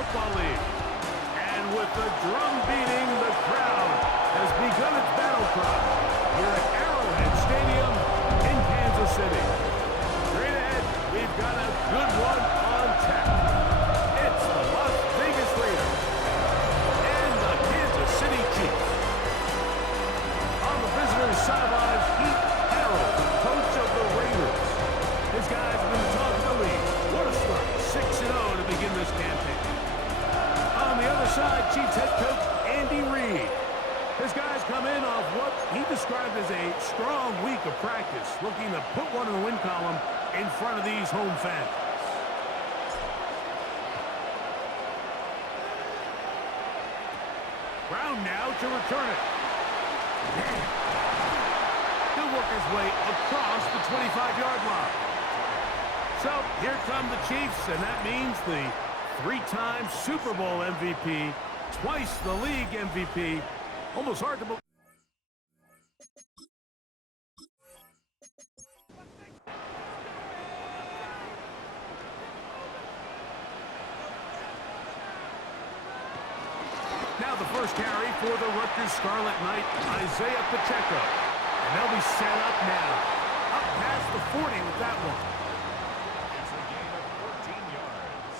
Football League. And with the drum beating, the crowd has begun its battle cry here at Arrowhead Stadium in Kansas City. Straight ahead, we've got a good one on tap. It's the Las Vegas Raiders and the Kansas City Chiefs. On the visitors' sideline, Pete Carroll, coach of the Raiders. This guy's been the talk of the league. What a start, 6-0 to begin this campaign. On the other side, Chiefs head coach Andy Reid. His guys come in off what he described as a strong week of practice, looking to put one in the win column in front of these home fans. Brown now to return it. He'll work his way across the 25-yard line. So here come the Chiefs, and that means the three-time Super Bowl MVP, twice the league MVP. Almost hard to believe. Now the first carry for the Rutgers Scarlet Knight, Isaiah Pacheco. And they'll be set up now. Up past the 40 with that one. It's a gain of 14 yards.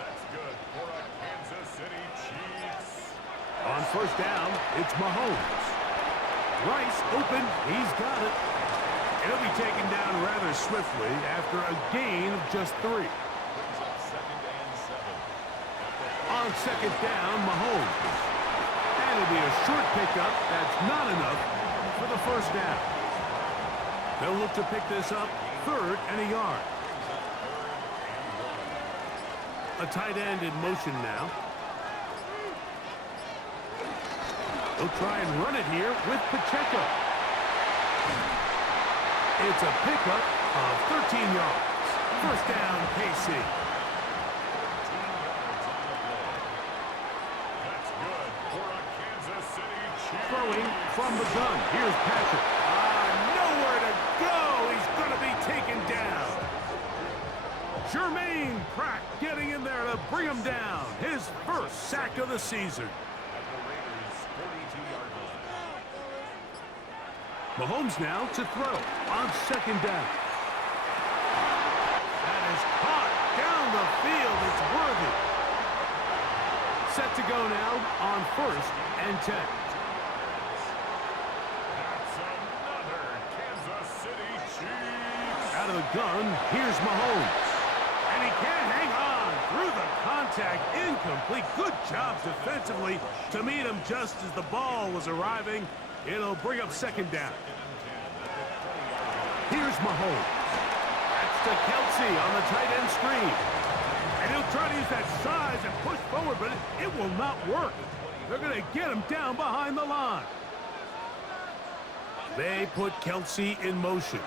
That's good for a Kansas City Chiefs. On first down, it's Mahomes. Rice open, he's got it. He'll be taken down rather swiftly after a gain of just 3. Brings up 2nd and 7. On second down, Mahomes. And it'll be a short pickup. That's not enough for the first down. They'll look to pick this up 3rd and a yard. A tight end in motion now. They'll try and run it here with Pacheco. It's a pickup of 13 yards. First down, KC. 13 yards on the play. That's good for a Kansas City Chiefs. Throwing from the gun. Here's Patrick. Nowhere to go. He's going to be taken down. Jermaine Pratt getting in there to bring him down. His first sack of the season. At the Raiders' 42-yard line. Mahomes now to throw on second down. That is caught down the field. It's worthy. Set to go now on 1st and 10. That's another Kansas City Chiefs. Out of the gun, here's Mahomes. And he can't hang on through the contact. Incomplete. Good job defensively to meet him just as the ball was arriving. It'll bring up second down. Here's Mahomes. That's to Kelsey on the tight end screen. And he'll try to use that size and push forward, but it will not work. They're going to get him down behind the line. They put Kelsey in motion.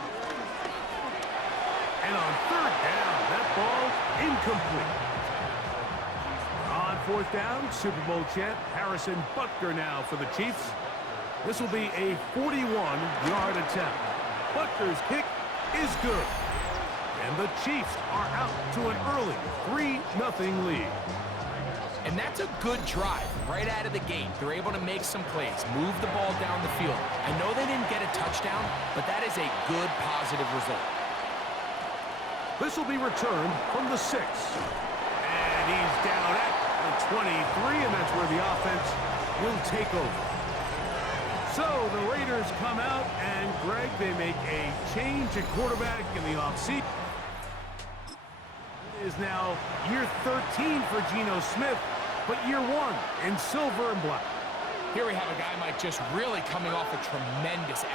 And on 3rd down, that ball incomplete. On 4th down, Super Bowl champ Harrison Butker now for the Chiefs. This will be a 41-yard attempt. Butker's kick is good. And the Chiefs are out to an early 3-0 lead. And that's a good drive right out of the gate. They're able to make some plays, move the ball down the field. I know they didn't get a touchdown, but that is a good, positive result. This will be returned from the 6. And he's down at the 23, and that's where the offense will take over. So the Raiders come out, and Greg, they make a change at quarterback in the offseason. It is now year 13 for Geno Smith, but year 1 in silver and black. Here we have a guy, Mike, just really coming off a tremendous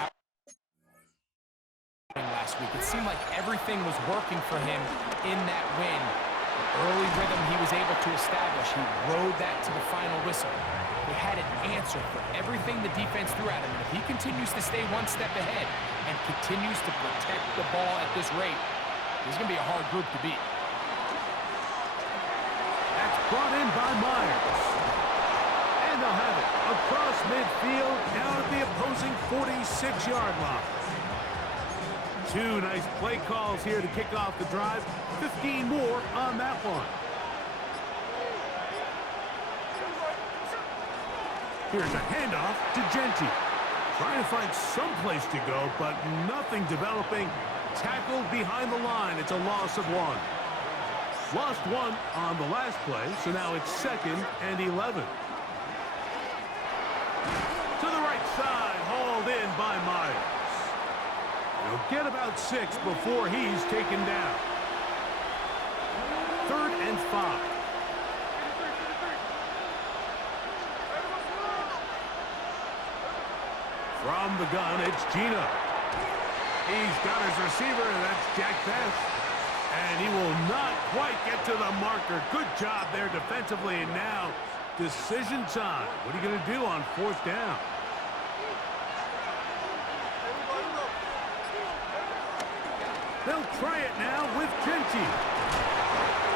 last week. It seemed like everything was working for him in that win. The early rhythm he was able to establish, he rode that to the final whistle. They had an answer for everything the defense threw at him. And if he continues to stay one step ahead and continues to protect the ball at this rate, he's going to be a hard group to beat. That's brought in by Myers. And they'll have it across midfield down at the opposing 46-yard line. 2 nice play calls here to kick off the drive. 15 more on that one. Here's a handoff to Genty. Trying to find some place to go, but nothing developing. Tackled behind the line. It's a loss of 1. Lost 1 on the last play, so now it's 2nd and 11. To the right side, hauled in by Myers. He'll get about 6 before he's taken down. 3rd and 5. From the gun, it's Gino. He's got his receiver, and that's Jack Best. And he will not quite get to the marker. Good job there defensively, and now decision time. What are you going to do on 4th down? They'll try it now with Genty.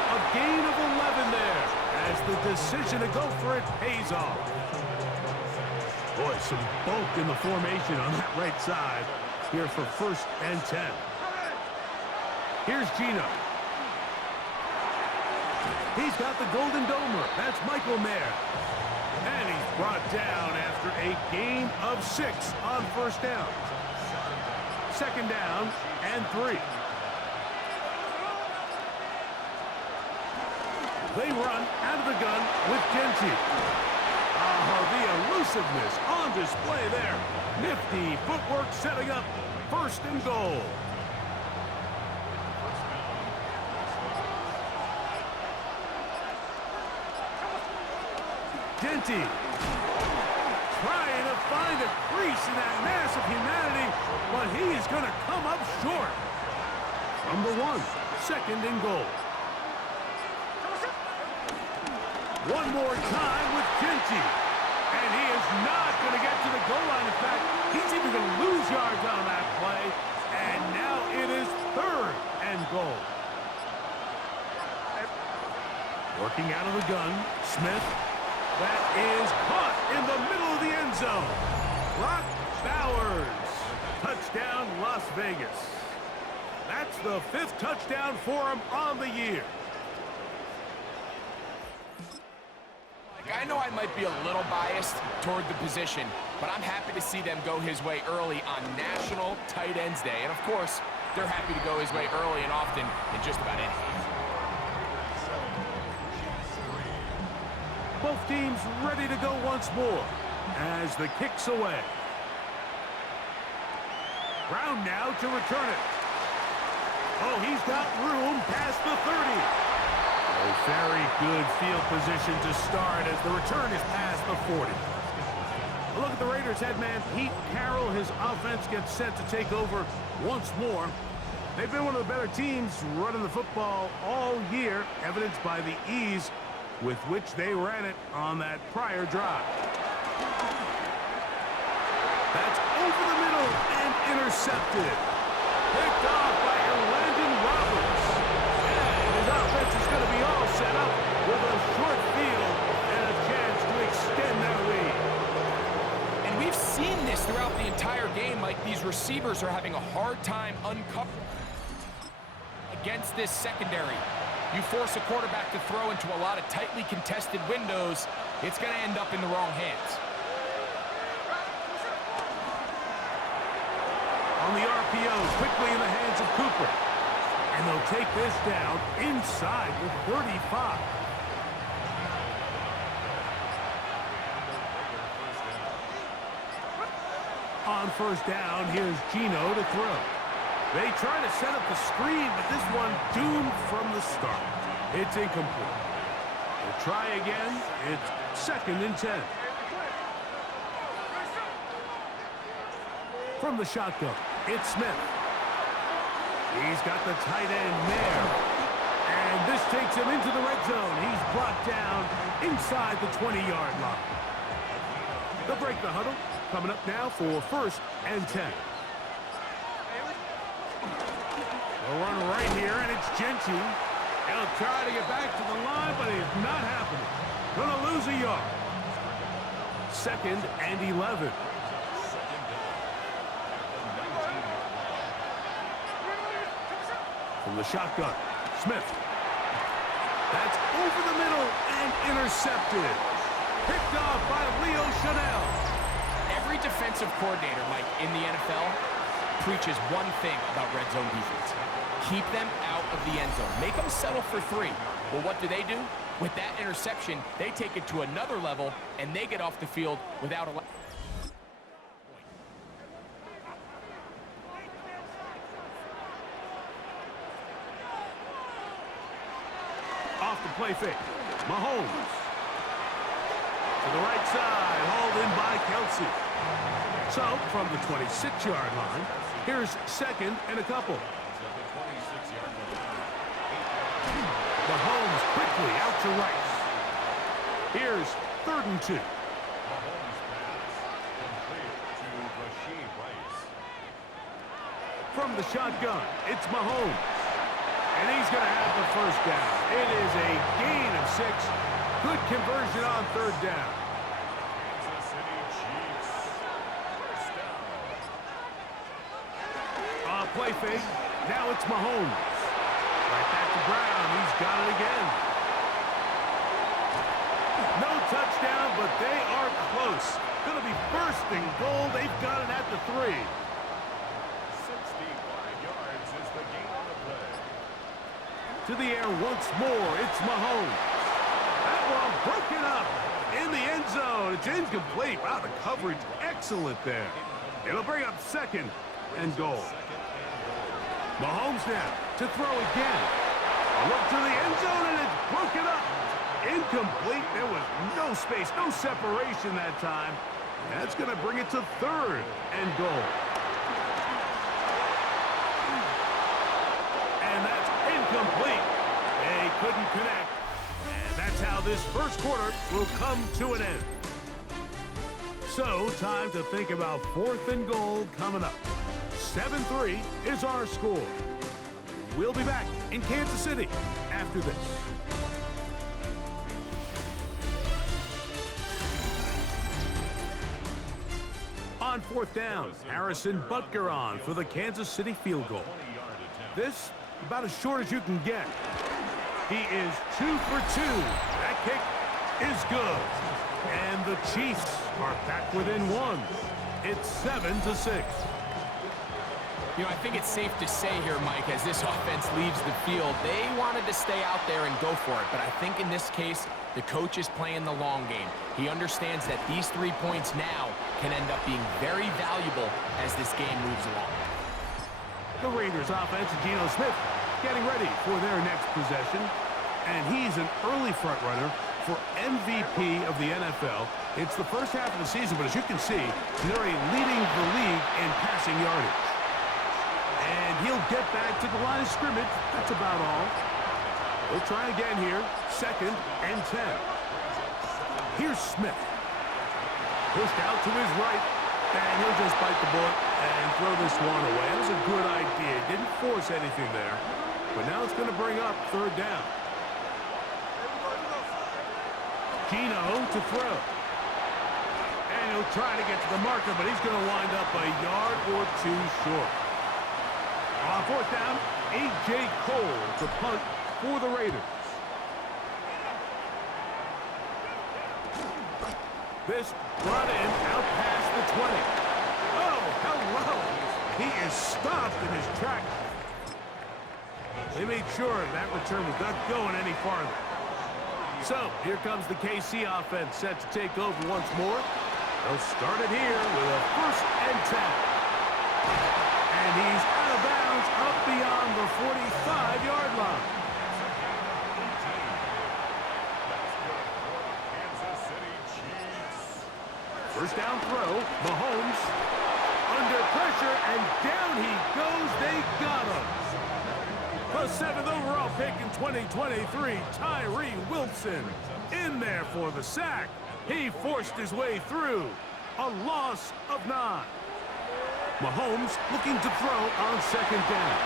A gain of 11 there as the decision to go for it pays off. Boy, some bulk in the formation on that right side here for 1st and 10. Here's Gino. He's got the Golden Domer. That's Michael Mayer. And he's brought down after a gain of 6 on 1st down. 2nd down and 3. They run out of the gun with Genty. The elusiveness on display there. Nifty footwork setting up 1st and goal. Genty trying to find a crease in that mass of humanity, but he is going to come up short. From the 1, 2nd and goal. One more time with Genty. And he is not going to get to the goal line. In fact, he's even going to lose yards on that play. And now it is 3rd and goal. Working out of the gun, Smith. That is caught in the middle of the end zone. Brock Bowers. Touchdown, Las Vegas. That's the 5th touchdown for him on the year. I know I might be a little biased toward the position, but I'm happy to see them go his way early on National Tight Ends Day. And of course, they're happy to go his way early and often in just about any game. Both teams ready to go once more as the kick's away. Brown now to return it. Oh, he's got room past the 30. A very good field position to start as the return is past the 40. A look at the Raiders head man, Pete Carroll. His offense gets set to take over once more. They've been one of the better teams running the football all year, evidenced by the ease with which they ran it on that prior drive. That's over the middle and intercepted. Picked off by Landon Roberts. And his offense is going to be all set up with a short field and a chance to extend their lead. And we've seen this throughout the entire game, like these receivers are having a hard time uncovering against this secondary. You force a quarterback to throw into a lot of tightly contested windows, it's going to end up in the wrong hands. On the RPO, quickly in the hands of Cooper. And they'll take this down inside the 35. On 1st down, here's Gino to throw. They try to set up the screen, but this one doomed from the start. It's incomplete. They'll try again. It's 2nd and 10. From the shotgun, it's Smith. He's got the tight end there. And this takes him into the red zone. He's brought down inside the 20-yard line. They'll break the huddle. Coming up now for 1st and 10. They'll run right here, and it's Genty. He'll try to get back to the line, but it's not happening. Gonna lose a yard. 2nd and 11. From the shotgun, Smith. That's over the middle and intercepted. Picked off by Leo Chanel. Every defensive coordinator, Mike, in the NFL preaches one thing about red zone defense. Keep them out of the end zone. Make them settle for 3. Well, what do? With that interception, they take it to another level, and they get off the field without a... Off the play fake. Mahomes. To the right side, hauled in by Kelsey. So, from the 26-yard line, here's 2nd and a couple. Mahomes quickly out to Rice. Here's 3rd and 2. From the shotgun, it's Mahomes. And he's going to have the 1st down. It is a gain of 6. Good conversion on 3rd down. Kansas City Chiefs. 1st down. Play fake. Now it's Mahomes. Right back to Brown. He's got it again. No touchdown, but they are close. Going to be 1st and goal. They've got it at the 3. 65 yards is the gain on the play. To the air once more. It's Mahomes. That one broken up in the end zone. It's incomplete. Wow, the coverage excellent there. It'll bring up 2nd and goal. Mahomes now to throw again. Look to the end zone, and it's broken up. Incomplete. There was no space, no separation that time. That's going to bring it to 3rd and goal. And that's incomplete. They couldn't connect. And that's how this 1st quarter will come to an end. So, time to think about 4th and goal coming up. 7-3 is our score. We'll be back in Kansas City after this. On 4th down, Harrison Butker on for the Kansas City field goal. This, about as short as you can get. He is 2 for 2. That kick is good. And the Chiefs are back within 1. It's 7-6. You know, I think it's safe to say here, Mike, as this offense leaves the field, they wanted to stay out there and go for it. But I think in this case, the coach is playing the long game. He understands that these 3 points now can end up being very valuable as this game moves along. The Raiders offense, Geno Smith, getting ready for their next possession. And he's an early front runner for MVP of the NFL. It's the first half of the season, but as you can see, they're leading the league in passing yardage. And he'll get back to the line of scrimmage. That's about all. We'll try again here. 2nd and 10. Here's Smith. Pushed out to his right. And he'll just bite the bullet and throw this one away. That was a good idea. Didn't force anything there. But now it's going to bring up 3rd down. Geno to throw. And he'll try to get to the marker, but he's going to wind up a yard or 2 short. On 4th down, A.J. Cole to punt for the Raiders. This brought in out past the 20. Oh, hello. He is stopped in his track. They made sure that return was not going any farther. So, here comes the KC offense set to take over once more. They'll start it here with a 1st and 10. And he's out of bounds up beyond the 45-yard line. Kansas City Chiefs. 1st down throw, Mahomes under pressure, and down he goes. They got him. The 7th overall pick in 2023, Tyree Wilson, in there for the sack. He forced his way through. A loss of 9. Mahomes looking to throw on 2nd down.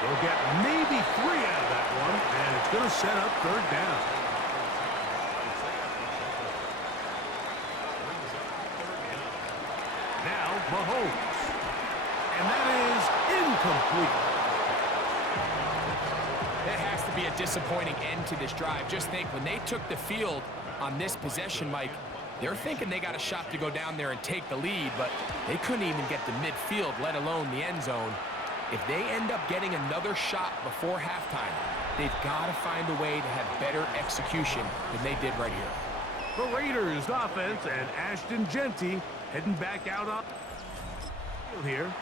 They'll get maybe 3 out of that one, and it's going to set up 3rd down. Now Mahomes. And that is incomplete. That has to be a disappointing end to this drive. Just think, when they took the field on this possession, Mike, they're thinking they got a shot to go down there and take the lead, but they couldn't even get to midfield, let alone the end zone. If they end up getting another shot before halftime, they've got to find a way to have better execution than they did right here. The Raiders offense and Ashton Genty heading back out on the field here.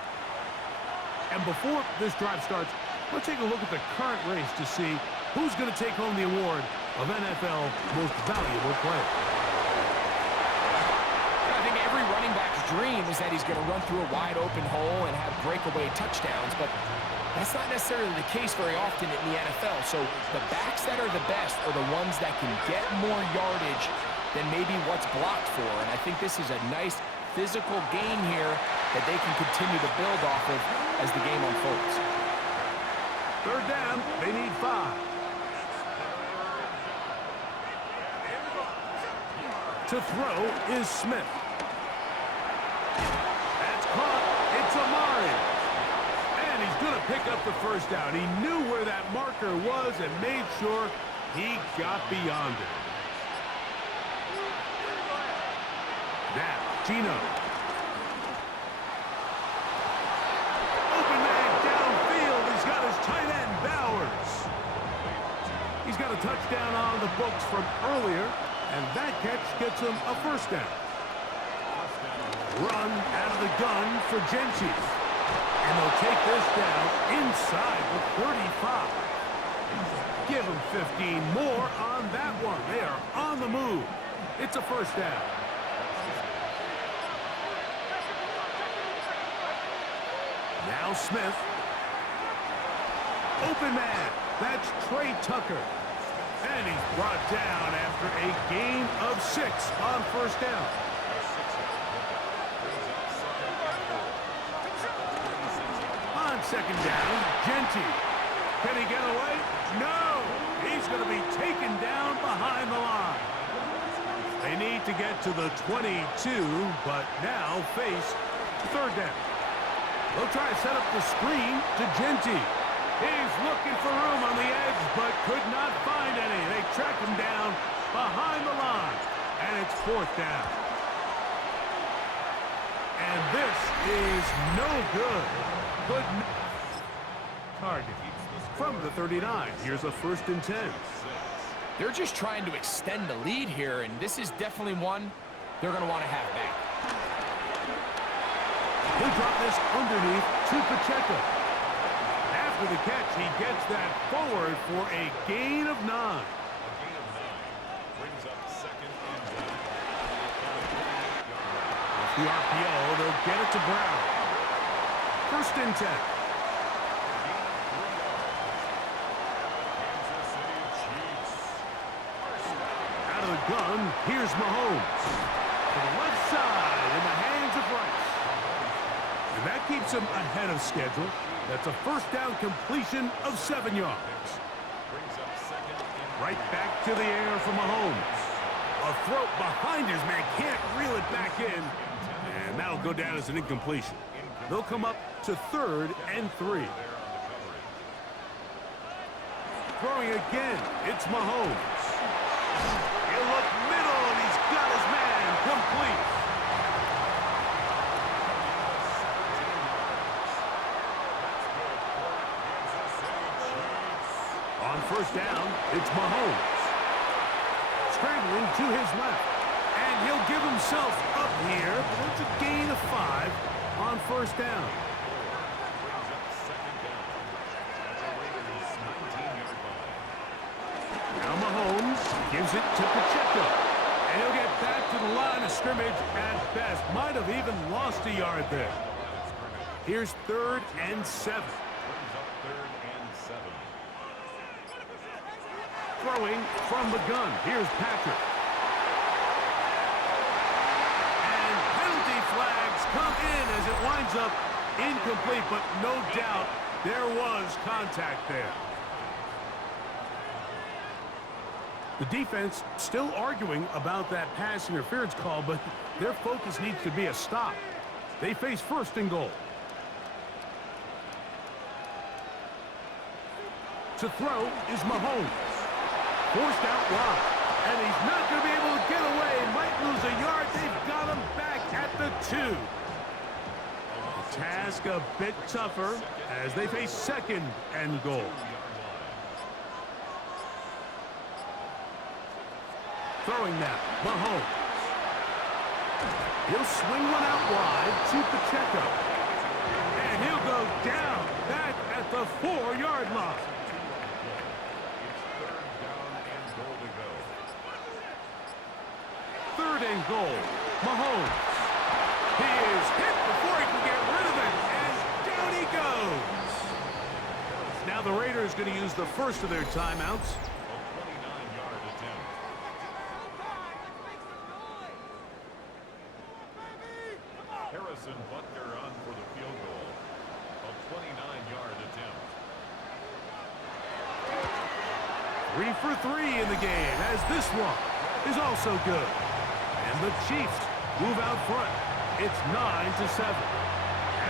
And before this drive starts, let's take a look at the current race to see who's going to take home the award of NFL Most Valuable Player. I think every running back's dream is that he's going to run through a wide open hole and have breakaway touchdowns, but that's not necessarily the case very often in the NFL. So the backs that are the best are the ones that can get more yardage than maybe what's blocked for. And I think this is a nice physical gain here that they can continue to build off of as the game unfolds. Third down, they need 5. To throw is Smith. That's caught. It's Amari. And he's going to pick up the first down. He knew where that marker was and made sure he got beyond it. Now, Gino. Open man downfield. He's got his tight end, Bowers. He's got a touchdown on the books from earlier, and that catch gets him a first down. Run out of the gun for Genty. And they'll take this down inside the 35. Give him 15 more on that one. They are on the move. It's a first down. Now Smith. Open man. That's Trey Tucker. And he's brought down after a gain of 6 on first down. On second down, Genty. Can he get away? No! He's going to be taken down behind the line. They need to get to the 22, but now face third down. They'll try to set up the screen to Genty. He's looking for room on the edge, but could not find any. They track him down behind the line, and it's fourth down. And this is no good. Target from the 39. Here's a 1st and 10. They're just trying to extend the lead here, and this is definitely one they're going to want to have back. He'll drop this underneath to Pacheco. After the catch, he gets that forward for a gain of 9. Brings up second and 1. With the RPO, they'll get it to Brown. 1st and 10. Out of the gun, here's Mahomes. To the left side in the hands of Rice. And that keeps him ahead of schedule. That's a first down completion of 7 yards. Right back to the air for Mahomes. A throw behind his man, can't reel it back in. And that'll go down as an incompletion. They'll come up to 3rd and 3. Throwing again, it's Mahomes. He'll look middle, and he's got his man complete. On first down, it's Mahomes. Scrambling to his left. And he'll give himself up here. But it's a gain of 5 on first down. Now Mahomes gives it to Pacheco. And he'll get back to the line of scrimmage at best. Might have even lost a yard there. Here's 3rd and 7. Throwing from the gun. Here's Patrick. And penalty flags come in as it winds up incomplete, but no doubt there was contact there. The defense still arguing about that pass interference call, but their focus needs to be a stop. They face 1st and goal. To throw is Mahomes. Forced out wide. And he's not going to be able to get away. Might lose a yard. They've got him back at the 2. The task a bit tougher as they face second and goal. Throwing now, Mahomes. He'll swing one out wide to Pacheco. And he'll go down back at the 4-yard line. Third and goal, Mahomes. He is hit before he can get rid of it, and down he goes. Now the Raiders going to use the first of their timeouts. Butker on for the field goal. A 29-yard attempt. 3 for 3 in the game, as this one is also good. And the Chiefs move out front. It's 9-7.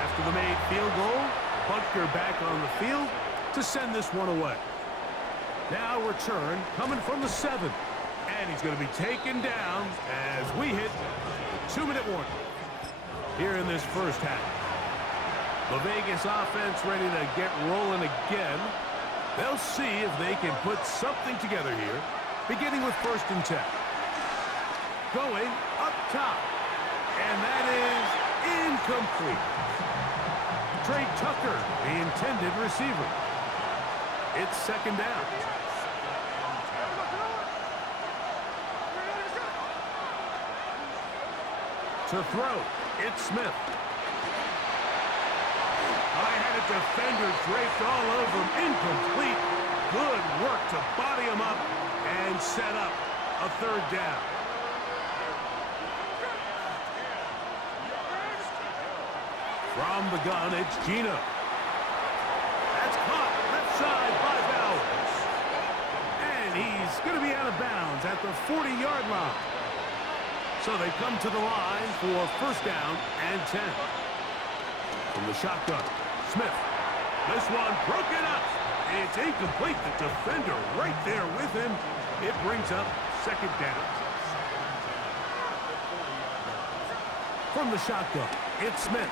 After the made field goal, Butker back on the field to send this one away. Now return coming from the 7. And he's going to be taken down as we hit the 2-minute warning here in this first half. The Vegas offense ready to get rolling again. They'll see if they can put something together here, beginning with 1st and 10. Going up top, and that is incomplete. Trey Tucker, the intended receiver. It's 2nd down. To throw, it's Smith. I had a defender draped all over him. Incomplete. Good work to body him up and set up a 3rd down. From the gun, it's Gino. That's caught left side by Bowers. And he's going to be out of bounds at the 40-yard line. So they come to the line for 1st down and 10. From the shotgun, Smith. This one broken up. It's incomplete. The defender right there with him. It brings up 2nd down. From the shotgun, it's Smith.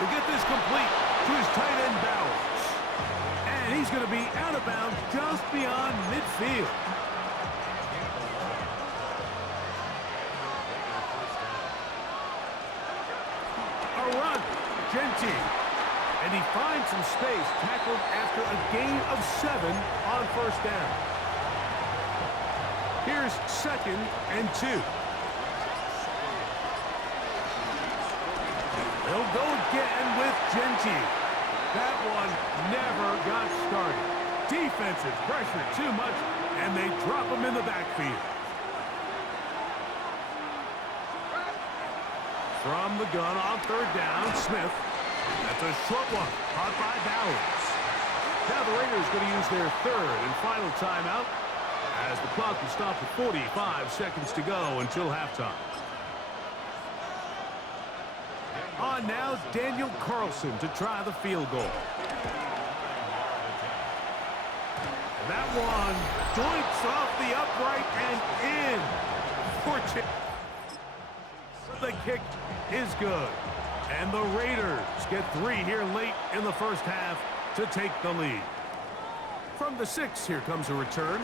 He'll get this complete to his tight end Bowers. And he's going to be out of bounds just beyond midfield. Genty, and he finds some space, tackled after a gain of 7 on 1st down. Here's 2nd and 2. They'll go again with Genty. That one never got started. Defensive pressure too much, and they drop him in the backfield. From the gun on 3rd down, Smith. That's a short one, caught by Bowers. Now the Raiders going to use their 3rd and final timeout as the clock will stop at 45 seconds to go until halftime. On now, Daniel Carlson to try the field goal. And that one joints off the upright and in. The kick is good. And the Raiders get 3 here late in the first half to take the lead. From the 6, here comes a return.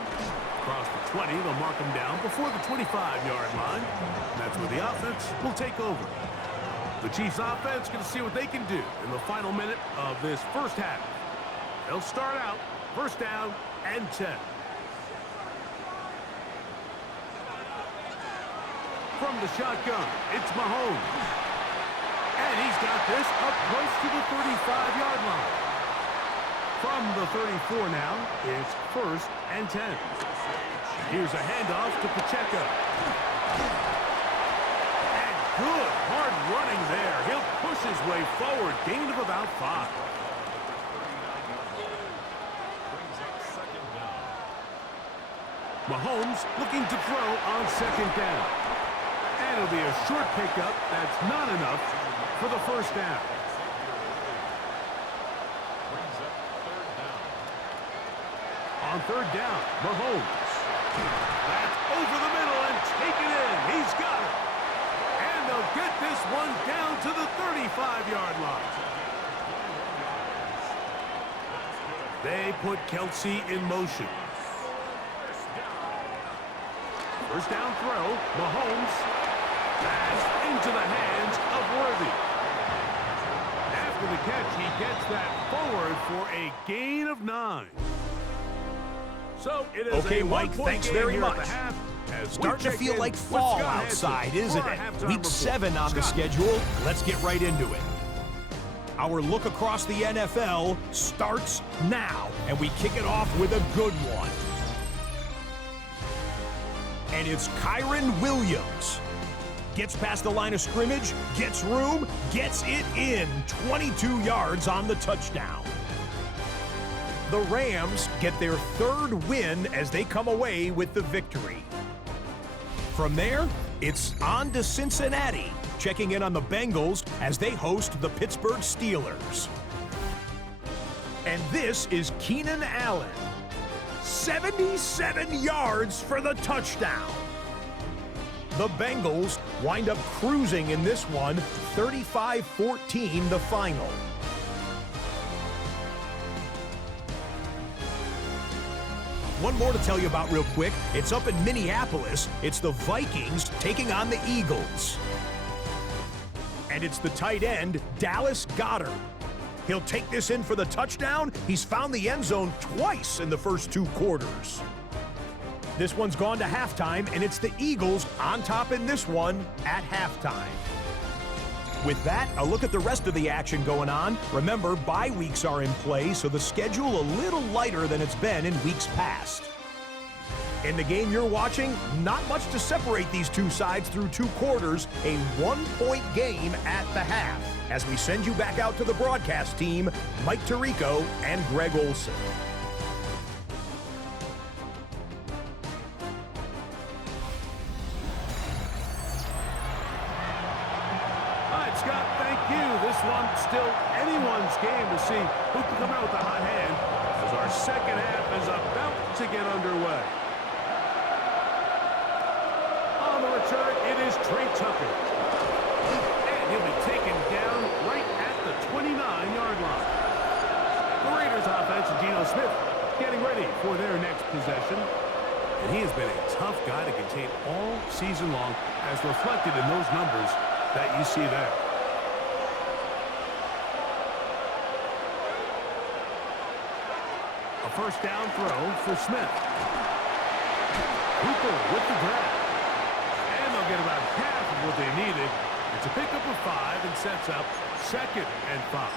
Across the 20, they'll mark him down before the 25-yard line. And that's where the offense will take over. The Chiefs offense going to see what they can do in the final minute of this first half. They'll start out 1st down and 10. From the shotgun, it's Mahomes. And he's got this up close to the 35-yard line. From the 34 now, it's 1st and 10. Here's a handoff to Pacheco. And good hard running there. He'll push his way forward. Gain of about 5. Mahomes looking to throw on 2nd down. And it'll be a short pickup. That's not enough for the 1st down. On 3rd down, Mahomes. That's over the middle and taken in. He's got it. And they'll get this one down to the 35-yard line. They put Kelsey in motion. First down throw, Mahomes. That's into the hands of Worthy. After the catch, he gets that forward for a gain of 9. So it is okay, a Mike, thanks very much. Starting to feel like fall outside, isn't it? Week 7 on the schedule. Let's get right into it. Our look across the NFL starts now, and we kick it off with a good one. And it's Kyren Williams. Gets past the line of scrimmage, gets room, gets it in. 22 yards on the touchdown. The Rams get their 3rd win as they come away with the victory. From there, it's on to Cincinnati, checking in on the Bengals as they host the Pittsburgh Steelers. And this is Keenan Allen. 77 yards for the touchdown. The Bengals wind up cruising in this one, 35-14 the final. One more to tell you about real quick. It's up in Minneapolis. It's the Vikings taking on the Eagles. And it's the tight end, Dallas Goedert. He'll take this in for the touchdown. He's found the end zone twice in the first 2 quarters. This one's gone to halftime, and it's the Eagles on top in this one at halftime. With that, a look at the rest of the action going on. Remember, bye weeks are in play, so the schedule a little lighter than it's been in weeks past. In the game you're watching, not much to separate these two sides through 2 quarters, a 1-point game at the half. As we send you back out to the broadcast team, Mike Tirico and Greg Olson. Scott, thank you. This one still anyone's game to see who can come out with a hot hand as our second half is about to get underway. On the return, it is Trey Tucker. And he'll be taken down right at the 29-yard line. The Raiders offense and Geno Smith getting ready for their next possession. And he has been a tough guy to contain all season long, as reflected in those numbers that you see there. A first down throw for Smith. Cooper with the grab. And they'll get about half of what they needed. It's a pickup of 5 and sets up 2nd and 5.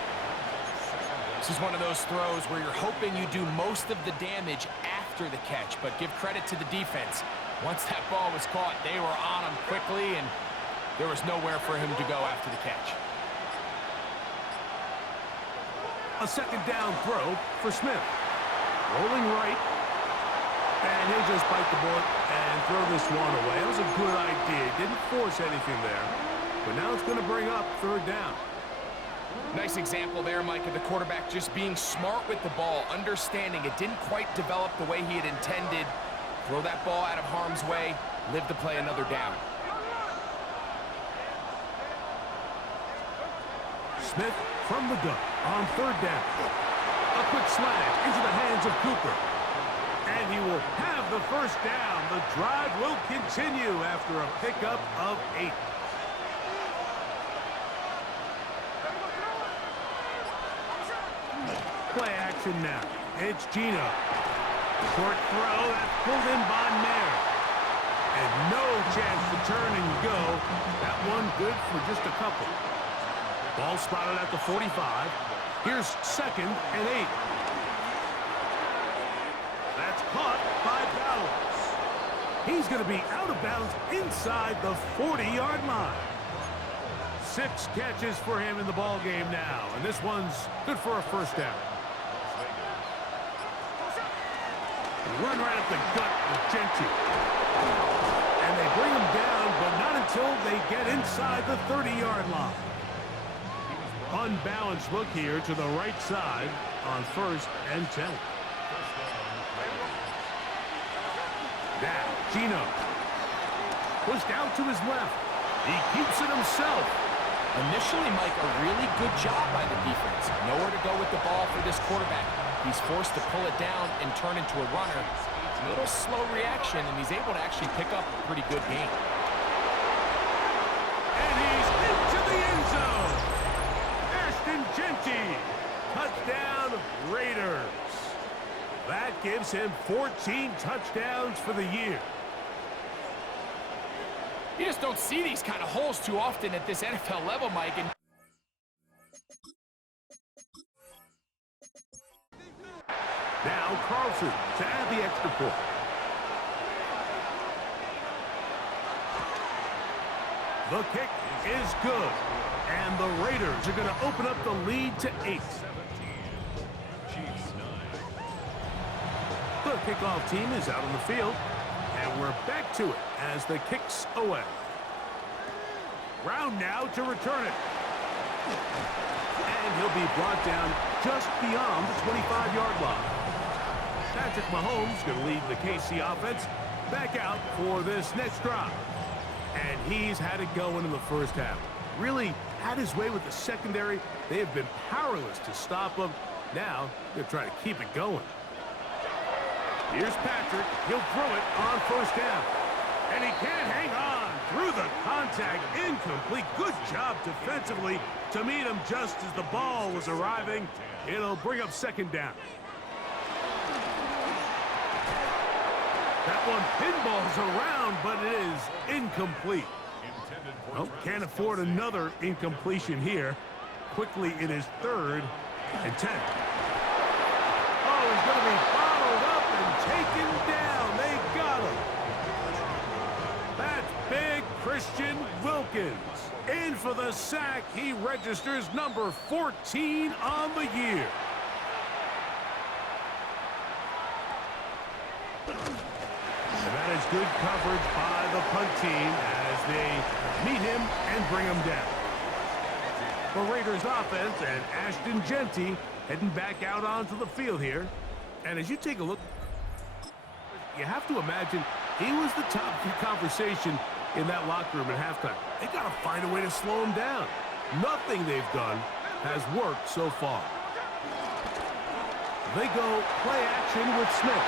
This is one of those throws where you're hoping you do most of the damage after the catch, but give credit to the defense. Once that ball was caught, they were on him quickly, and there was nowhere for him to go after the catch. A second down throw for Smith. Rolling right. And he'll just bite the bullet and throw this one away. That was a good idea. Didn't force anything there. But now it's going to bring up 3rd down. Nice example there, Mike, of the quarterback just being smart with the ball, understanding it didn't quite develop the way he had intended. Throw that ball out of harm's way, live to play another down. Smith from the gun on 3rd down. A quick slant into the hands of Cooper. And he will have the first down. The drive will continue after a pickup of 8. Play action now. It's Geno. Short throw, that's pulled in by Mayer. And no chance to turn and go. That one good for just a couple. Ball spotted at the 45. Here's 2nd and 8. That's caught by Bowers. He's going to be out of bounds inside the 40-yard line. 6 catches for him in the ball game now, and this one's good for a first down. Run right up the gut with Gentry. And they bring him down, but not until they get inside the 30-yard line. Unbalanced look here to the right side on 1st and 10. Now, Gino. Pushed out to his left. He keeps it himself. Initially, Mike, a really good job by the defense. Nowhere to go with the ball for this quarterback. He's forced to pull it down and turn into a runner. A little slow reaction, and he's able to actually pick up a pretty good game. And he's into the end zone. Ashton Genty. Touchdown, Raiders. That gives him 14 touchdowns for the year. You just don't see these kind of holes too often at this NFL level, Mike. And now Carlson to add the extra point. The kick is good. And the Raiders are going to open up the lead to 8. The kickoff team is out on the field. And we're back to it as the kick's away. Brown now to return it. And he'll be brought down just beyond the 25-yard line. Patrick Mahomes going to lead the KC offense back out for this next drive. And he's had it going in the first half. Really had his way with the secondary. They have been powerless to stop him. Now they're trying to keep it going. Here's Patrick. He'll throw it on first down. And he can't hang on through the contact. Incomplete. Good job defensively to meet him just as the ball was arriving. It'll bring up second down. That one pinballs around, but it is incomplete. Well, can't afford another incompletion here. Quickly in his 3rd and 10. Oh, he's going to be bottled up and taken down. They got him. That's big Christian Wilkins. In for the sack. He registers number 14 on the year. And that is good coverage by the punt team as they meet him and bring him down. The Raiders offense and Ashton Genty heading back out onto the field here. And as you take a look, you have to imagine he was the top conversation in that locker room at halftime. They got to find a way to slow him down. Nothing they've done has worked so far. They go play action with Smith.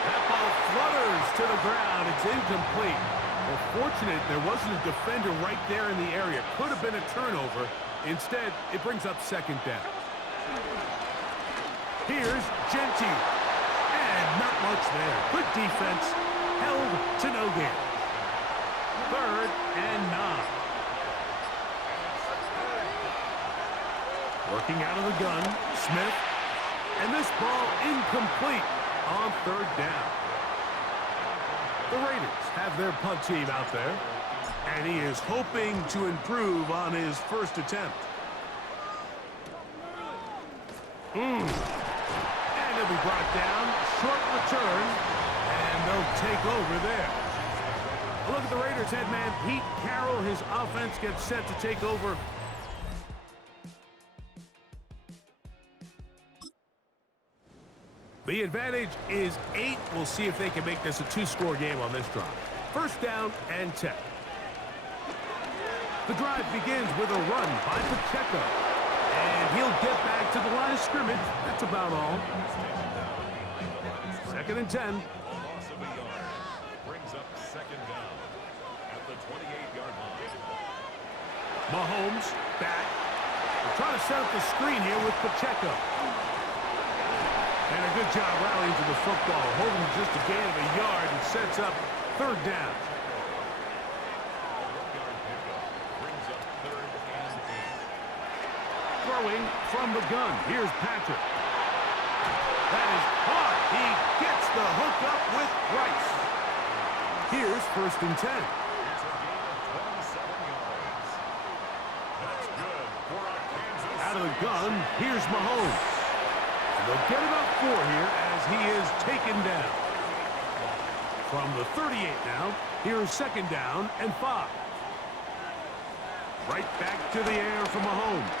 That ball flutters to the ground. It's incomplete. Well, fortunate there wasn't a defender right there in the area. Could have been a turnover. Instead, it brings up second down. Here's Genty. And not much there. Good defense. Held to no gain. 3rd and 9. Working out of the gun. Smith. And this ball incomplete on 3rd down. The Raiders have their punt team out there. And he is hoping to improve on his first attempt. And he'll be brought down. Short return. And they'll take over there. Look at the Raiders head man, Pete Carroll. His offense gets set to take over. The advantage is 8. We'll see if they can make this a 2-score game on this drive. First down and 10. The drive begins with a run by Pacheco. And he'll get back to the line of scrimmage. That's about all. 2nd and 10. Loss of a yard brings up second down at the 28-yard line. Mahomes back. They're trying to set up the screen here with Pacheco. And a good job rallying to the football, holding just a gain of a yard and sets up 3rd down. Brings up 3rd and 8. Throwing from the gun. Here's Patrick. That is caught. He gets the hook up with Rice. Here's 1st and 10. It's a gain of 27 yards. That's good for a Kansas Out of the City gun, here's Mahomes. And they'll get about 4 here as he is taken down. From the 38 now, here's 2nd down and 5. Right back to the air for Mahomes.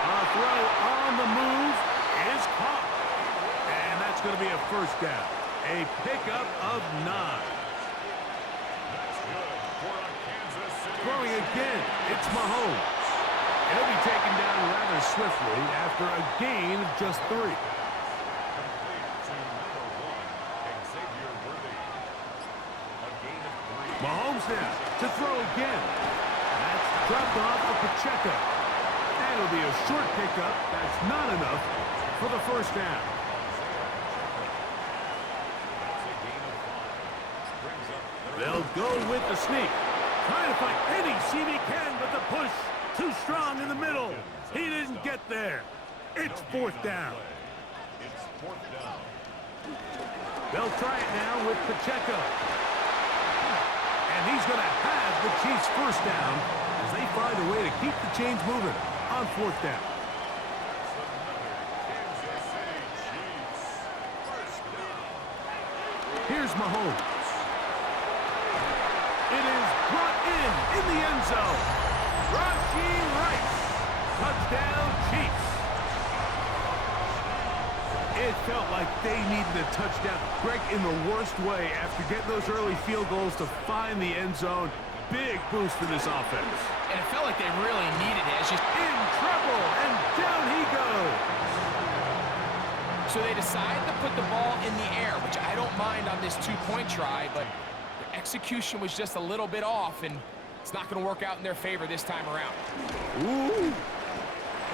A throw on the move is caught. And that's going to be a 1st down. A pickup of 9. That's good for a Kansas City. Throwing again, it's Mahomes. He'll be taken down rather swiftly after a gain of just 3. Complete to number 1, Xavier Worthy. A gain of 3. Mahomes now to throw again. That's dropped off for Pacheco. That'll be a short pickup. That's not enough for the first down. That's a gain of 5. Brings up They'll go with the sneak. Trying to find any seam he can, but the push too strong in the middle. He didn't get there. It's 4th down. It's 4th down. They'll try it now with Pacheco. And he's going to have the Chiefs' first down as they find a way to keep the chains moving on 4th down. Kansas City Chiefs. First down. Here's Mahomes. It is brought in the end zone. Rashee Rice. Touchdown, Chiefs. It felt like they needed a touchdown. Greg, in the worst way, after getting those early field goals to find the end zone. Big boost for this offense. And it felt like they really needed it. It's just In trouble, and down he goes. so they decided to put the ball in the air, which I don't mind on this 2-point try, but the execution was just a little bit off, and it's not going to work out in their favor this time around. Ooh.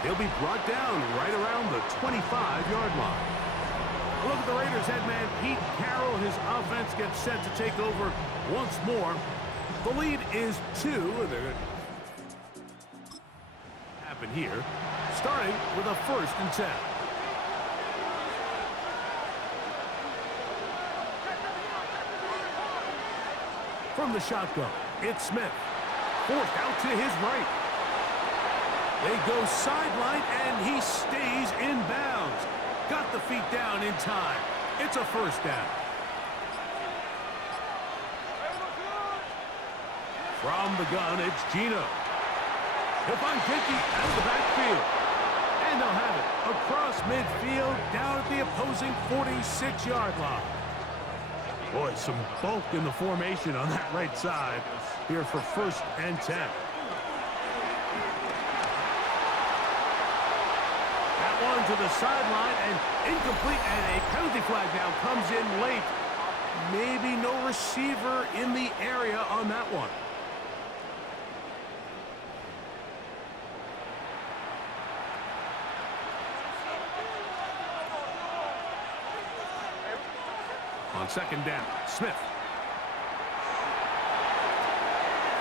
He'll be brought down right around the 25-yard line. Look at the Raiders head man, Pete Carroll. His offense gets set to take over once more. The lead is 2. They're going to happen here, starting with a 1st and 10. From the shotgun, it's Smith. Forced out to his right. They go sideline, and he stays in bounds. Got the feet down in time. It's a 1st down. From the gun, it's Geno. He'll find Kinky out of the backfield. And they'll have it across midfield down at the opposing 46-yard line. Boy, some bulk in the formation on that right side here for 1st and 10. That one to the sideline and incomplete, and a penalty flag now comes in late. Maybe no receiver in the area on that one. On 2nd down, Smith.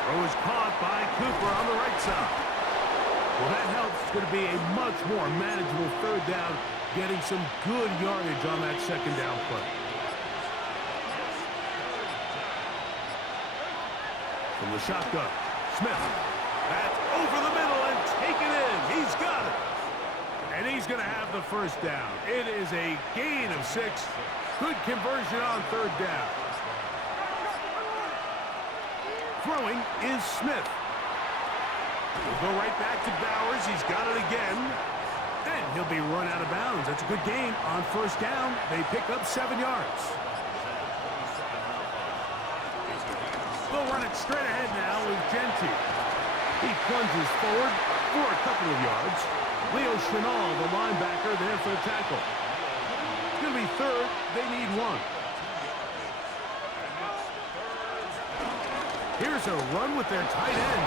Throw is caught by Cooper on the right side. Well, that helps. It's going to be a much more manageable 3rd down, getting some good yardage on that 2nd down play. From the shotgun, Smith. That's over the middle and taken in. He's got it. And he's going to have the 1st down. It is a gain of 6. Good conversion on 3rd down. Throwing is Smith. He'll go right back to Bowers. He's got it again. And he'll be run out of bounds. That's a good gain on 1st down. They pick up 7 yards. They'll run it straight ahead now with Gentile. He plunges forward for a couple of yards. Leo Chenal, the linebacker, there for the tackle. It's going to be 3rd. They need 1. Here's a run with their tight end.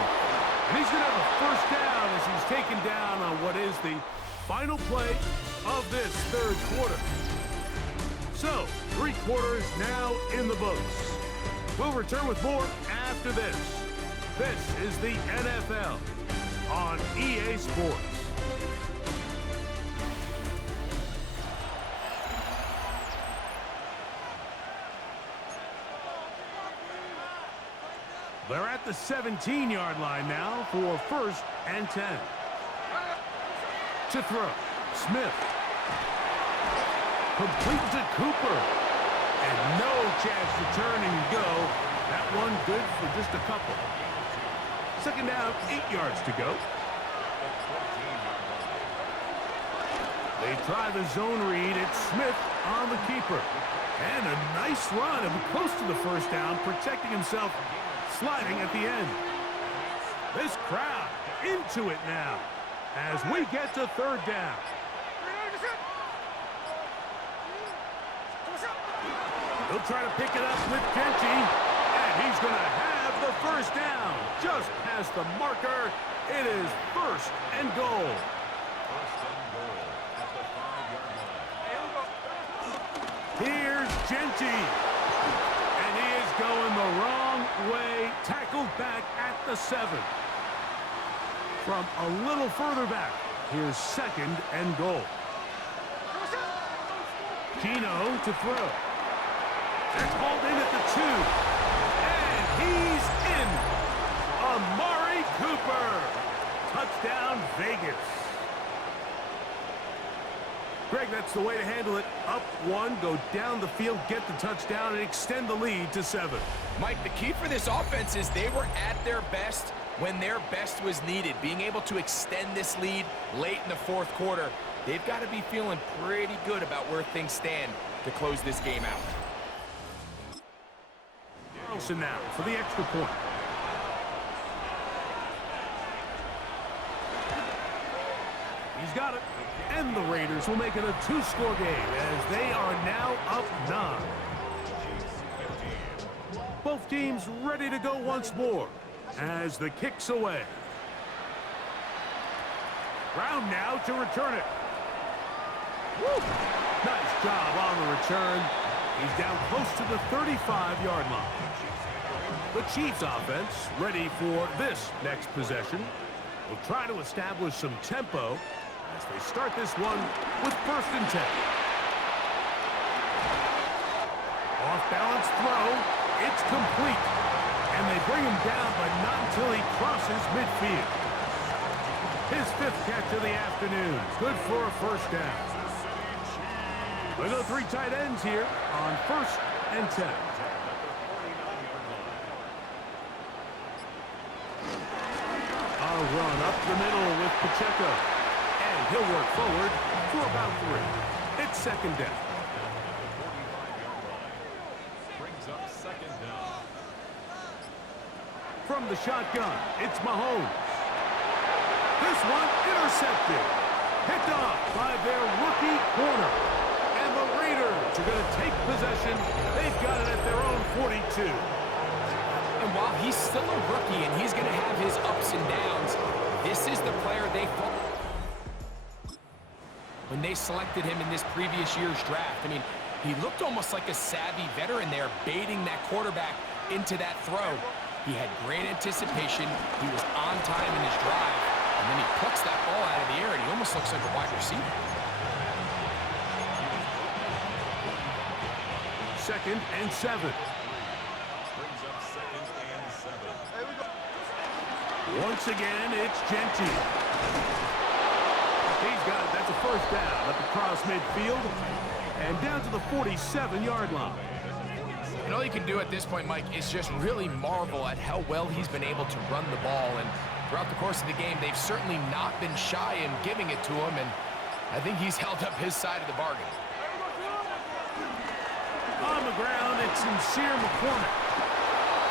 And he's going to have a 1st down as he's taken down on what is the final play of this 3rd quarter. So, 3 quarters now in the books. We'll return with more after this. This is the NFL on EA Sports. They're at the 17-yard line now for 1st and 10. To throw, Smith. Complete to Cooper. And no chance to turn and go. That one good for just a couple. 2nd down, 8 yards to go. They try the zone read. It's Smith on the keeper. And a nice run. It was close to the first down, protecting himself, sliding at the end. This crowd into it now as we get to third down. He'll try to pick it up with Genty, and he's going to have the first down. Just past the marker, it is first and goal. First and goal at the 5-yard line. Here's Genty, and he is going the wrong way, tackled back at the 7. From a little further back, here's second and goal. Keno to throw. They're called in at the 2. And he's in. Amari Cooper. Touchdown, Vegas. Greg, that's the way to handle it. Up 1, go down the field, get the touchdown, and extend the lead to 7. Mike, the key for this offense is they were at their best when their best was needed. Being able to extend this lead late in the fourth quarter, they've got to be feeling pretty good about where things stand to close this game out. Carlson now for the extra point. He's got it. And the Raiders will make it a 2-score game as they are now up 9. Both teams ready to go once more as the kick's away. Brown now to return it. Woo! Nice job on the return. He's down close to the 35-yard line. The Chiefs offense ready for this next possession. Will try to establish some tempo as they start this one with first and 10. Off-balance throw. It's complete. And they bring him down, but not until he crosses midfield. His 5th catch of the afternoon. Good for a first down. We go 3 tight ends here on first and 10. A run up the middle with Pacheco. And he'll work forward for about 3. It's second down. Brings up second down. From the shotgun, it's Mahomes. This one intercepted. Picked off by their rookie corner. And the Raiders are going to take possession. They've got it at their own 42. And while he's still a rookie and he's going to have his ups and downs, this is the player they thought when they selected him in this previous year's draft. I mean, he looked almost like a savvy veteran there, baiting that quarterback into that throw. He had great anticipation. He was on time in his drive. And then he plucks that ball out of the air, and he almost looks like a wide receiver. Second and 7. Brings up second and 7. Once again, it's Genty. He's got it. That's a first down at the cross midfield. And down to the 47-yard line. And all you can do at this point, Mike, is just really marvel at how well he's been able to run the ball. And throughout the course of the game, they've certainly not been shy in giving it to him. And I think he's held up his side of the bargain. On the ground, it's Sincere McCormick.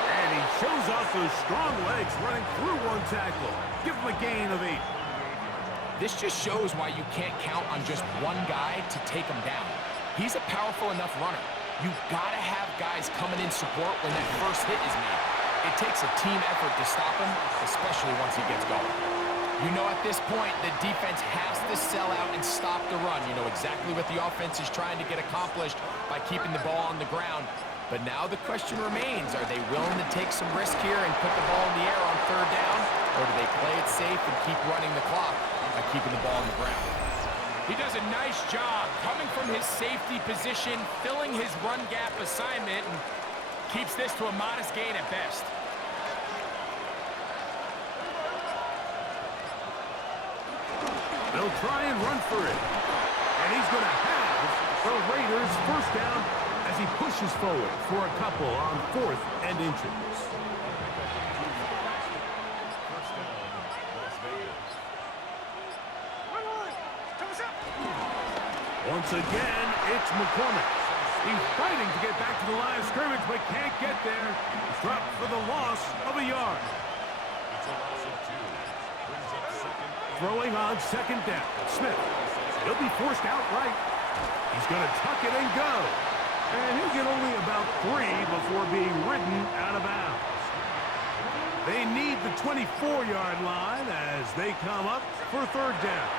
And he shows off those strong legs running through one tackle. Give him a gain of 8. This just shows why you can't count on just one guy to take him down. He's a powerful enough runner. You've got to have guys coming in support when that first hit is made. It takes a team effort to stop him, especially once he gets going. You know at this point, the defense has to sell out and stop the run. You know exactly what the offense is trying to get accomplished by keeping the ball on the ground. But now the question remains, are they willing to take some risk here and put the ball in the air on third down? Or do they play it safe and keep running the clock by keeping the ball on the ground? He does a nice job coming from his safety position, filling his run gap assignment, and keeps this to a modest gain at best. They'll try and run for it. And he's going to have the Raiders first down as he pushes forward for a couple on 4th and inches. First down, Las Vegas. Once again, it's McCormick. He's fighting back to the line of scrimmage, but can't get there. He's dropped for the loss of a yard. It's a loss of 2. Brings up second. Throwing on second down. Smith. He'll be forced out right. He's going to tuck it and go. And he'll get only about 3 before being ridden out of bounds. They need the 24-yard line as they come up for third down.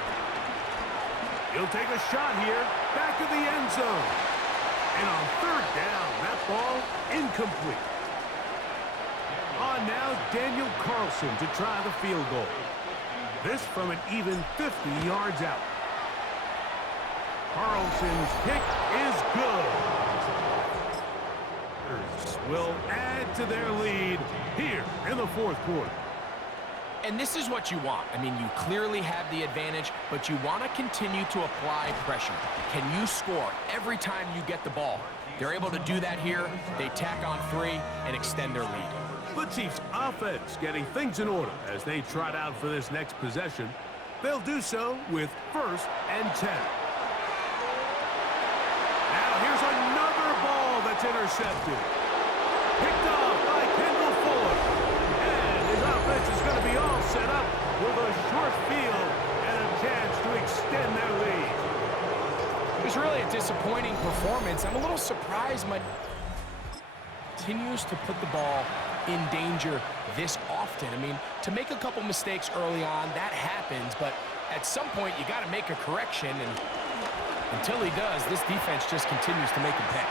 He'll take a shot here, back of the end zone. And on third down, that ball incomplete. On now, Daniel Carlson to try the field goal. This from an even 50 yards out. Carlson's kick is good. Will add to their lead here in the fourth quarter. And this is what you want. I mean, you clearly have the advantage, but you want to continue to apply pressure. Can you score every time you get the ball? They're able to do that here. They tack on 3 and extend their lead. The Chiefs offense getting things in order as they trot out for this next possession. They'll do so with 1st and 10. Now here's another ball that's intercepted. Picked off by Kendall Fuller. And his offense is going to be all set up with a short field and a chance to extend their lead. It was really a disappointing performance. I'm a little surprised my continues to put the ball in danger this often. I mean, to make a couple mistakes early on, that happens, but at some point you got to make a correction, and until he does, this defense just continues to make him pay.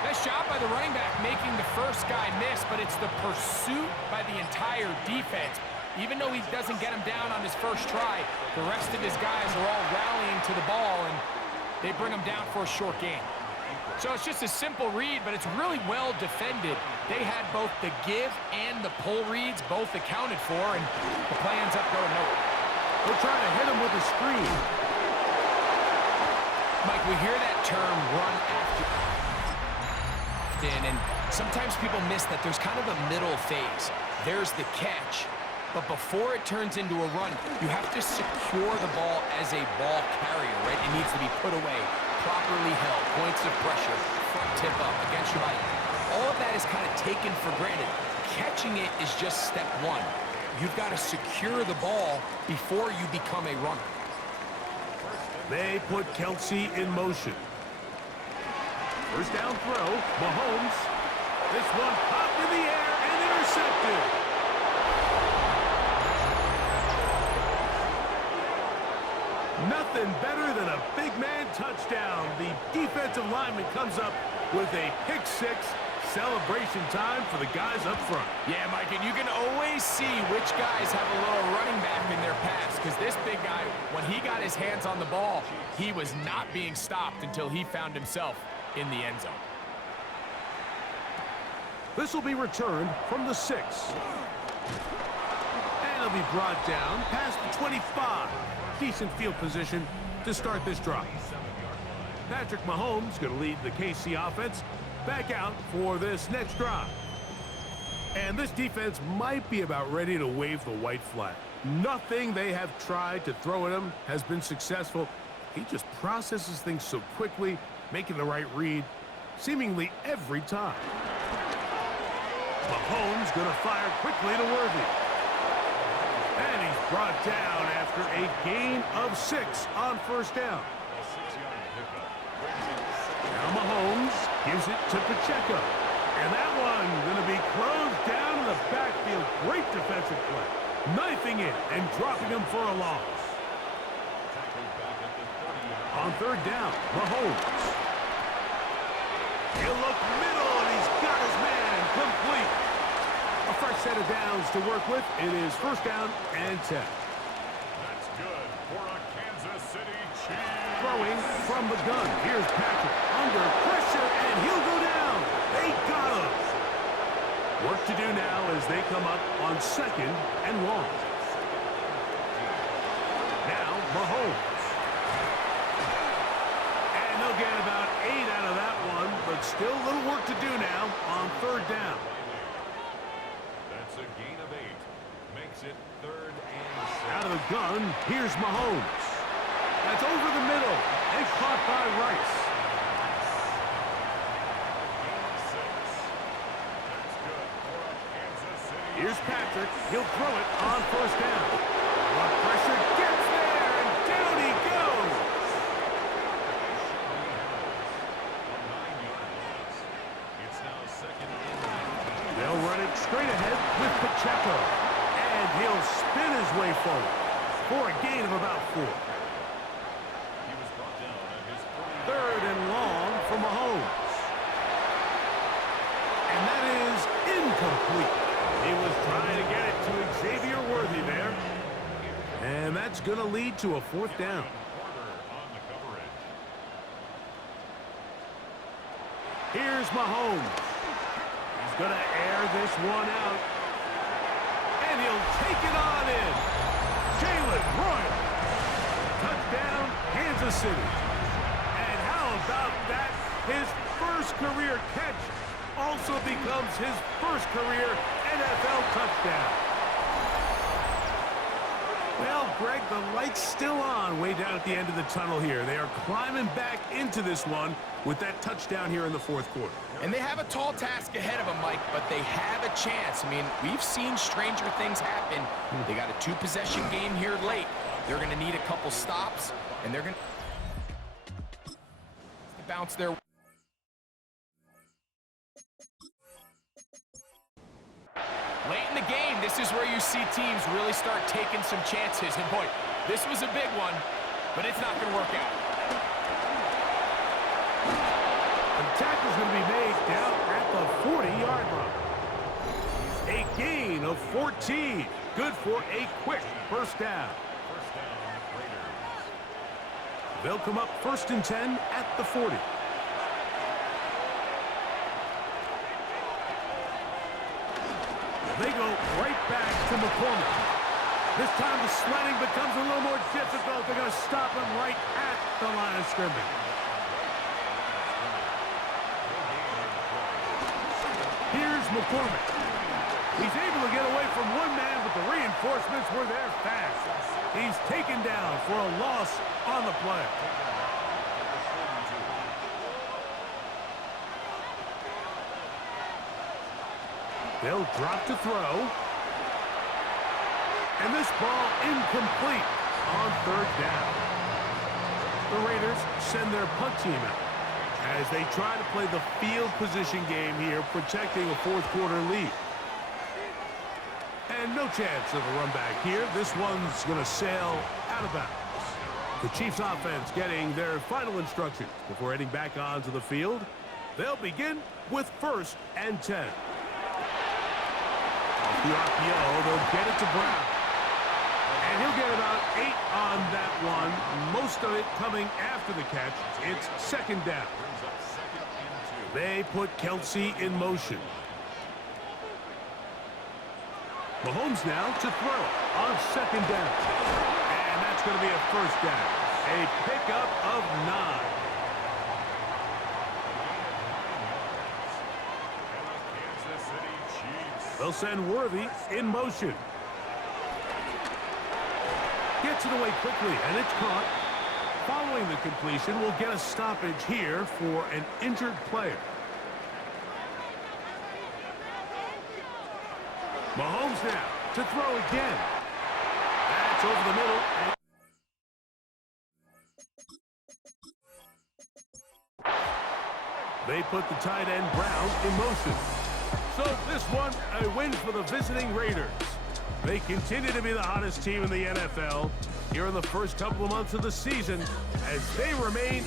Nice job by the running back making the first guy miss, but it's the pursuit by the entire defense. Even though he doesn't get him down on his first try, the rest of his guys are all rallying to the ball, and they bring him down for a short gain. So it's just a simple read, but it's really well defended. They had both the give and the pull reads both accounted for, and the play ends up going nowhere. They'll try to hit him with a screen. Mike, we hear that term run after, and sometimes people miss that there's kind of a middle phase. There's the catch, but before it turns into a run, you have to secure the ball as a ball carrier, right? It needs to be put away, properly held, points of pressure, front tip up against your body. All of that is kind of taken for granted. Catching it is just step 1. You've got to secure the ball before you become a runner. They put Kelsey in motion. First down throw, Mahomes. This one popped in the air and intercepted. Nothing better than a big man touchdown. The defensive lineman comes up with a pick 6. Celebration time for the guys up front. Yeah, Mike, and you can always see which guys have a little running back in their pass, because this big guy, when he got his hands on the ball, he was not being stopped until he found himself in the end zone. This will be returned from the 6. And it'll be brought down past the 25. Decent field position to start this drive. Patrick Mahomes going to lead the KC offense back out for this next drive. And this defense might be about ready to wave the white flag. Nothing they have tried to throw at him has been successful. He just processes things so quickly, making the right read seemingly every time. Mahomes going to fire quickly to Worthy. And he's brought down after a gain of 6 on first down. Now Mahomes gives it to Pacheco. And that one going to be closed down in the backfield. Great defensive play. Knifing in and dropping him for a loss. On third down, Mahomes. He'll look middle, and he's got his man complete. A fresh set of downs to work with. It is first down and 10. That's good for a Kansas City Chiefs. Throwing from the gun. Here's Patrick under pressure, and he'll go down. They got him. Work to do now as they come up on 2nd and 1. Now Mahomes. And they'll get about 8 out of that one, but still a little work to do now on third down. That's a gain of 8. Makes it 3rd and 6. Out of the gun, here's Mahomes. That's over the middle and caught by Rice. Here's Patrick. He'll throw it on first down. The pressure gets there, and down he goes. It's now second and 19. They'll run it straight ahead with Pacheco. And he'll spin his way forward for a gain of about 4. He was brought down at his 40. Third and long for Mahomes. And that is incomplete. He was trying to get it to Xavier Worthy there. And that's going to lead to a 4th down. Porter on the coverage. Here's Mahomes. He's going to air this one out. And he'll take it on in. Jalen Royal. Touchdown, Kansas City. And how about that? His first career catch also becomes his first career NFL touchdown. Well, Greg, the light's still on way down at the end of the tunnel here. They are climbing back into this one with that touchdown here in the 4th quarter. And they have a tall task ahead of them, Mike, but they have a chance. I mean, we've seen stranger things happen. They got a 2-possession game here late. They're going to need a couple stops, and they're going to bounce their... Late in the game, this is where you see teams really start taking some chances. And boy, this was a big one, but it's not going to work out. The tackle's going to be made down at the 40-yard line. A gain of 14. Good for a quick first down. First down, Raiders. They'll come up 1st and 10 at the 40. They go right back to McCormick. This time the sledding becomes a little more difficult. They're going to stop him right at the line of scrimmage. Here's McCormick. He's able to get away from one man, but the reinforcements were there fast. He's taken down for a loss on the play. They'll drop to throw. And this ball incomplete on 3rd down. The Raiders send their punt team out as they try to play the field position game here, protecting a 4th quarter lead. And no chance of a run back here. This one's going to sail out of bounds. The Chiefs offense getting their final instructions before heading back onto the field. They'll begin with 1st and 10. Off the RPO, they'll get it to Brown. And he'll get about 8 on that one. Most of it coming after the catch. It's 2nd down. Brings up 2nd and 2. They put Kelsey in motion. Mahomes now to throw on 2nd down. And that's going to be a 1st down. A pickup of 9. Kansas City Chiefs. They'll send Worthy in motion. Gets it away quickly, and it's caught. Following the completion, we'll get a stoppage here for an injured player. Mahomes now to throw again. That's over the middle. They put the tight end Brown in motion. So this one, a win for the visiting Raiders. They continue to be the hottest team in the NFL here in the first couple of months of the season as they remain